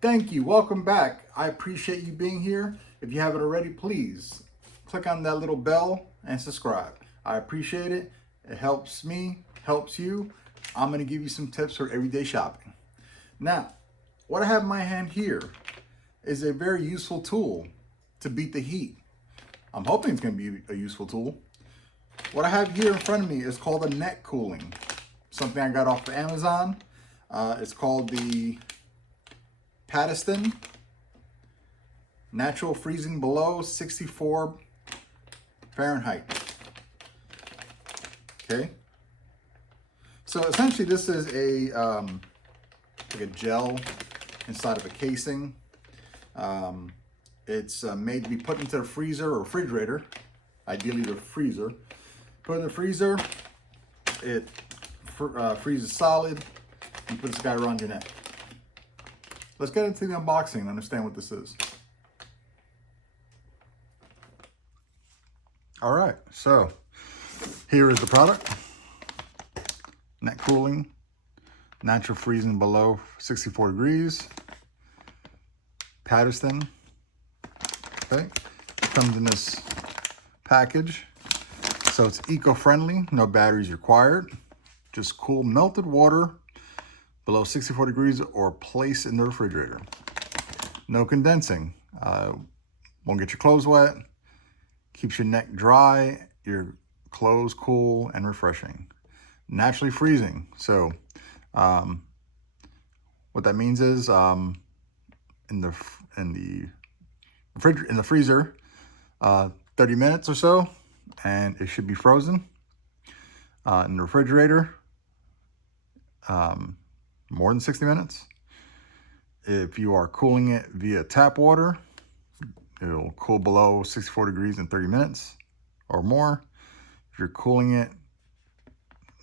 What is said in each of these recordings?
Thank you. Welcome back. I appreciate you being here. If you haven't already, please click on that little bell and subscribe. I appreciate it. It helps me, helps you. I'm going to give you some tips for everyday shopping. Now, what I have in my hand here is a very useful tool to beat the heat. I'm hoping it's going to be a useful tool. What I have here in front of me is called a neck cooling, something I got off of Amazon. It's called the Patterson Natural Freezing Below 64 Fahrenheit. Okay. So essentially this is like a gel inside of a casing. It's made to be put into the freezer or refrigerator, ideally the freezer. Put in the freezer, it freezes solid, and put this guy around your neck. Let's get into the unboxing and understand what this is. All right, so here is the product. Neck cooling, natural freezing below 64 degrees. Patterson. Okay, it comes in this package. So it's eco-friendly, no batteries required. Just cool melted water below 64 degrees or place in the refrigerator. No condensing. Won't get your clothes wet. Keeps your neck dry, your clothes cool and refreshing. Naturally freezing. So what that means is in the freezer 30 minutes or so, and it should be frozen. In the refrigerator more than 60 minutes. If you are cooling it via tap water, it'll cool below 64 degrees in 30 minutes or more. If you're cooling it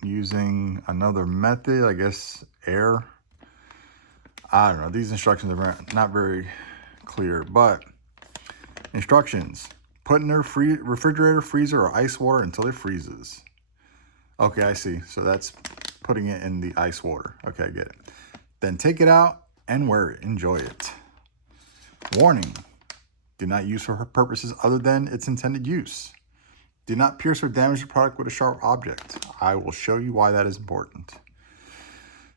using another method, I guess air, I don't know, these instructions are not very clear, but instructions: put in the refrigerator, freezer, or ice water until it freezes. Okay, I see. So that's putting it in the ice water. Okay, I get it. Then take it out and wear it. Enjoy it. Warning: do not use for purposes other than its intended use. Do not pierce or damage the product with a sharp object. I will show you why that is important.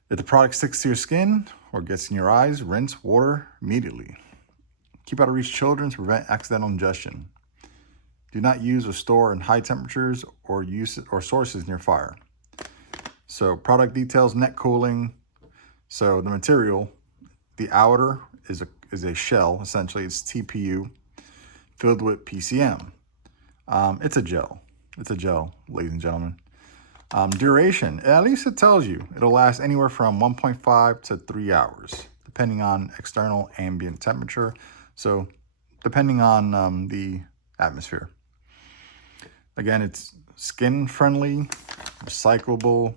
If the product sticks to your skin or gets in your eyes, rinse water immediately. Keep out of reach children to prevent accidental ingestion. Do not use or store in high temperatures or sources near fire. So product details: neck cooling. So the material, the outer is a shell, essentially. It's TPU filled with PCM. It's a gel. It's a gel, ladies and gentlemen. Duration, at least it tells you. It'll last anywhere from 1.5 to 3 hours, depending on external ambient temperature. So depending on the atmosphere. Again, it's skin friendly, recyclable.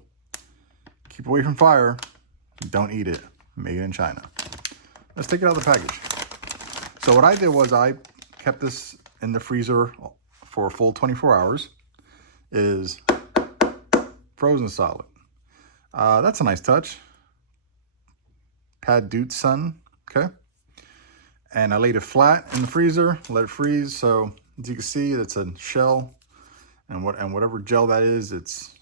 Keep away from fire. Don't eat it. Made in China. Let's take it out of the package. So what I did was I kept this in the freezer for a full 24 hours. It is frozen solid. That's a nice touch. Pad Doot Sun. Okay. And I laid it flat in the freezer, let it freeze. So as you can see, it's a shell, and whatever gel that is, it's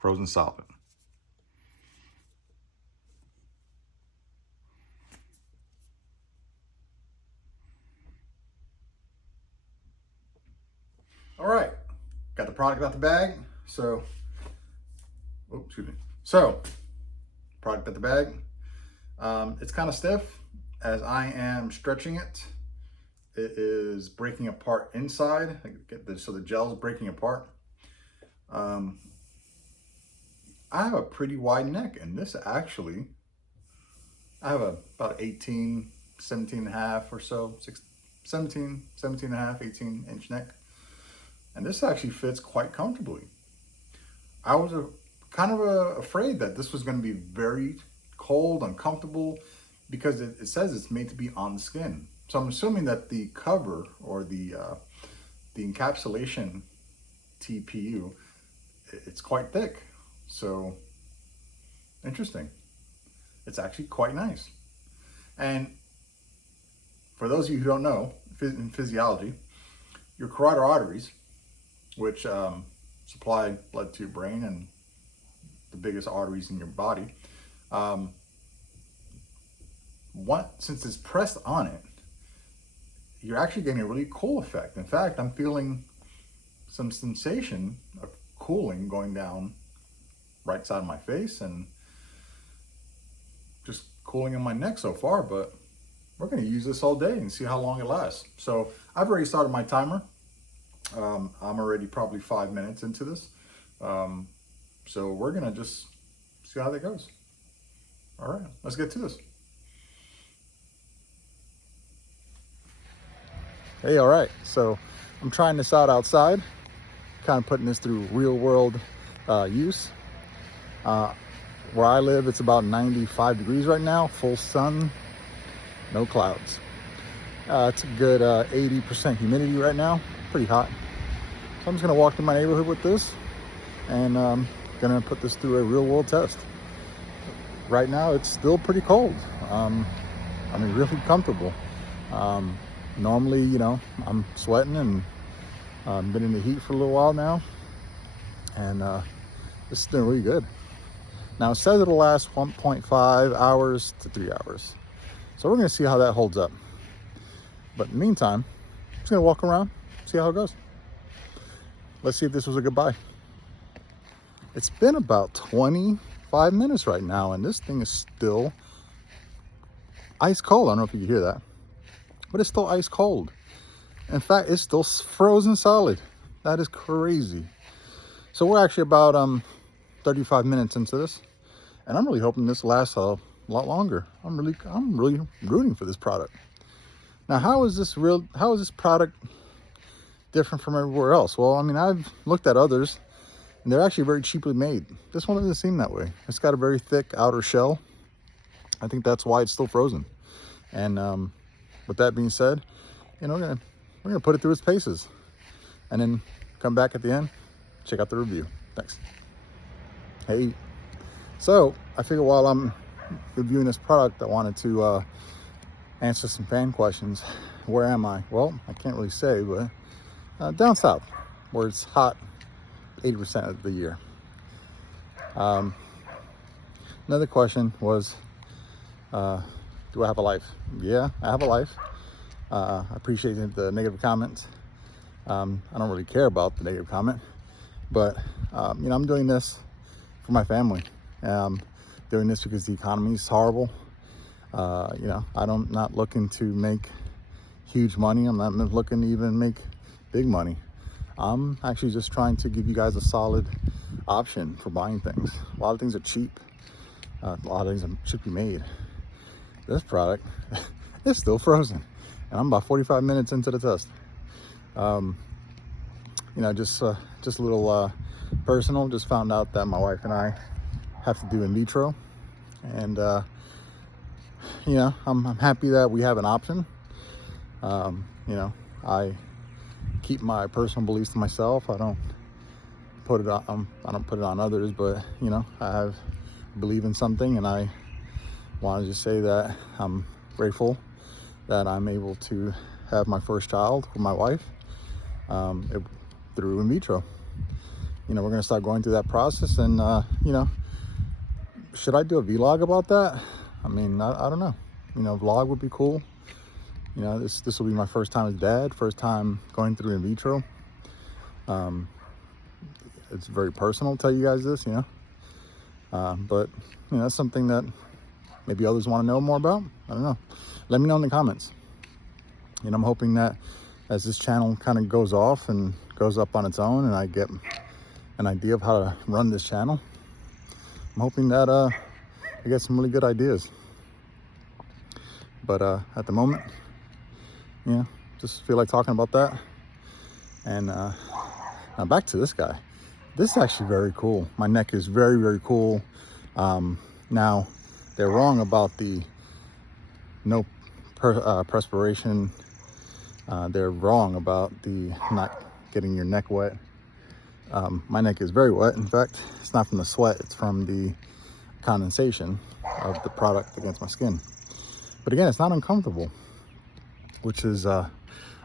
frozen solid. All right, got the product out the bag. So, excuse me. So, product out the bag. It's kind of stiff as I am stretching it. It is breaking apart inside. So the gel is breaking apart. I have a pretty wide neck, and this actually, I have about 18, 17 and a half or so, 17 and a half, 18-inch neck. And this actually fits quite comfortably. I was kind of afraid that this was going to be very cold, uncomfortable, because it says it's made to be on the skin. So I'm assuming that the cover or the encapsulation TPU, it's quite thick. So interesting. It's actually quite nice. And for those of you who don't know, in physiology, your carotid arteries, which supply blood to your brain and the biggest arteries in your body, since it's pressed on it, you're actually getting a really cool effect. In fact, I'm feeling some sensation of cooling going down right side of my face and just cooling in my neck so far, but we're going to use this all day and see how long it lasts. So I've already started my timer. I'm already probably 5 minutes into this. So we're going to just see how that goes. All right, let's get to this. Hey, all right, so I'm trying this out outside, kind of putting this through real world use. Where I live, it's about 95 degrees right now, full sun, no clouds. It's a good 80% humidity right now, pretty hot. So I'm just gonna walk through my neighborhood with this and gonna put this through a real world test. Right now, it's still pretty cold. I mean, really comfortable. Normally, you know, I'm sweating and been in the heat for a little while now, and this is doing really good. Now it says it'll last 1.5 hours to 3 hours. So we're gonna see how that holds up. But in the meantime, I'm just gonna walk around, see how it goes. Let's see if this was a good buy. It's been about 25 minutes right now, and this thing is still ice cold. I don't know if you can hear that, but it's still ice cold. In fact, it's still frozen solid. That is crazy. So we're actually about 35 minutes into this, and I'm really hoping this lasts a lot longer. I'm really rooting for this product. Now, how is this product different from everywhere else? Well, I mean, I've looked at others and they're actually very cheaply made. This one doesn't seem that way. It's got a very thick outer shell. I think that's why it's still frozen. And with that being said, you know, we're gonna put it through its paces and then come back at the end, check out the review. Thanks. Hey, so I figured while I'm reviewing this product, I wanted to answer some fan questions. Where am I? Well, I can't really say, but down south, where it's hot 80% of the year. Another question was, do I have a life? Yeah, I have a life. I appreciate the negative comments. I don't really care about the negative comment, but you know, I'm doing this for my family. Doing this because the economy is horrible. You know, I'm not looking to make huge money. I'm not looking to even make big money. I'm actually just trying to give you guys a solid option for buying things. A lot of things are cheap. A lot of things should be made. This product is still frozen, and I'm about 45 minutes into the test. You know, just a little personal. Just found out that my wife and I have to do in vitro, and you know, I'm happy that we have an option. You know, I keep my personal beliefs to myself. I don't put it on others, but you know, I believe in something, and I want to just say that I'm grateful that I'm able to have my first child with my wife through in vitro. You know, we're going to start going through that process, and you know, should I do a vlog about that? I mean, I don't know. You know, vlog would be cool. You know, this will be my first time as dad, first time going through in vitro. It's very personal to tell you guys this, you know. But, you know, that's something that maybe others want to know more about. I don't know. Let me know in the comments. You know, I'm hoping that as this channel kind of goes off and goes up on its own, and I get an idea of how to run this channel, I'm hoping that I get some really good ideas. But at the moment, yeah, just feel like talking about that. And now back to this guy. This is actually very cool. My neck is very, very cool. Now, they're wrong about the no perspiration. They're wrong about the not getting your neck wet. My neck is very wet. In fact, it's not from the sweat, it's from the condensation of the product against my skin. But again, it's not uncomfortable, which is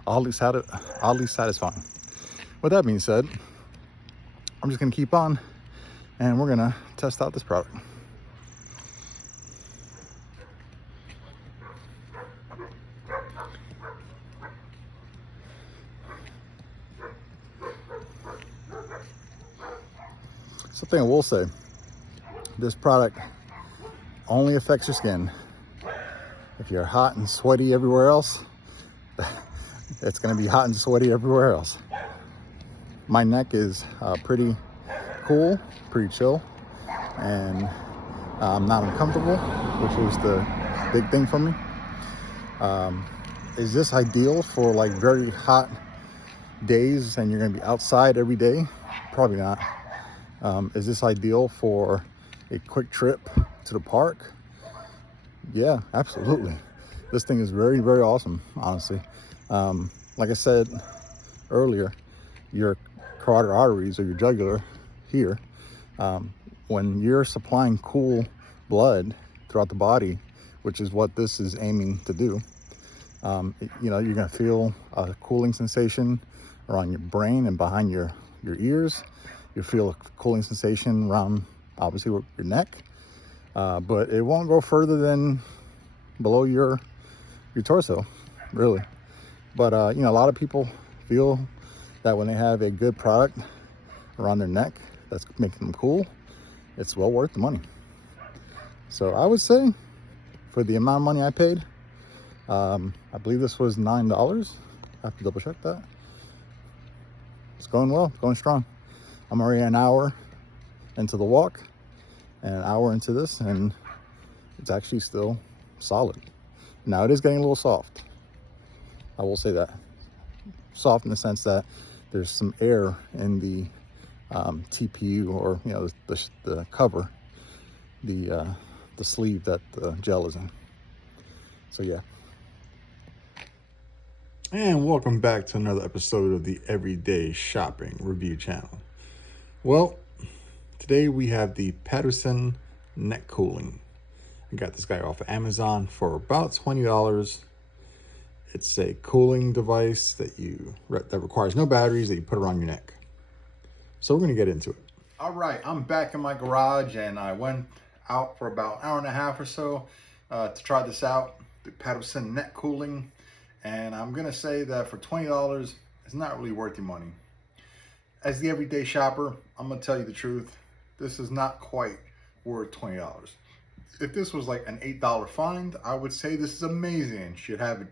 oddly satisfying. With that being said, I'm just gonna keep on and we're gonna test out this product. Something I will say, this product only affects your skin. If you're hot and sweaty everywhere else, it's gonna be hot and sweaty everywhere else. My neck is pretty cool, pretty chill, and I'm not uncomfortable, which was the big thing for me. Is this ideal for like very hot days and you're gonna be outside every day? Probably not. Is this ideal for a quick trip to the park? Yeah, absolutely. This thing is very, very awesome, honestly. Like I said earlier, your carotid arteries or your jugular here, when you're supplying cool blood throughout the body, which is what this is aiming to do, you know, you're gonna feel a cooling sensation around your brain and behind your ears. You feel a cooling sensation around, obviously, your neck, but it won't go further than below your torso, really. But you know, a lot of people feel that when they have a good product around their neck that's making them cool, it's well worth the money. So I would say, for the amount of money I paid, I believe this was $9. I have to double check that. It's going well, going strong. I'm already an hour into the walk and an hour into this, and it's actually still solid. Now it is getting a little soft. I will say that. Soft in the sense that there's some air in the TPU, or you know, the cover, the sleeve that the gel is in. So yeah. And welcome back to another episode of the Everyday Shopping Review Channel. Well, today we have the Patterson Neck Cooling. I got this guy off of Amazon for about $20. It's a cooling device that requires no batteries, that you put around your neck. So we're gonna get into it. All right, I'm back in my garage, and I went out for about an hour and a half or so to try this out, the Patterson Neck Cooling. And I'm gonna say that for $20, it's not really worth your money. As the everyday shopper, I'm gonna tell you the truth. This is not quite worth $20. If this was like an $8 find, I would say this is amazing. Should have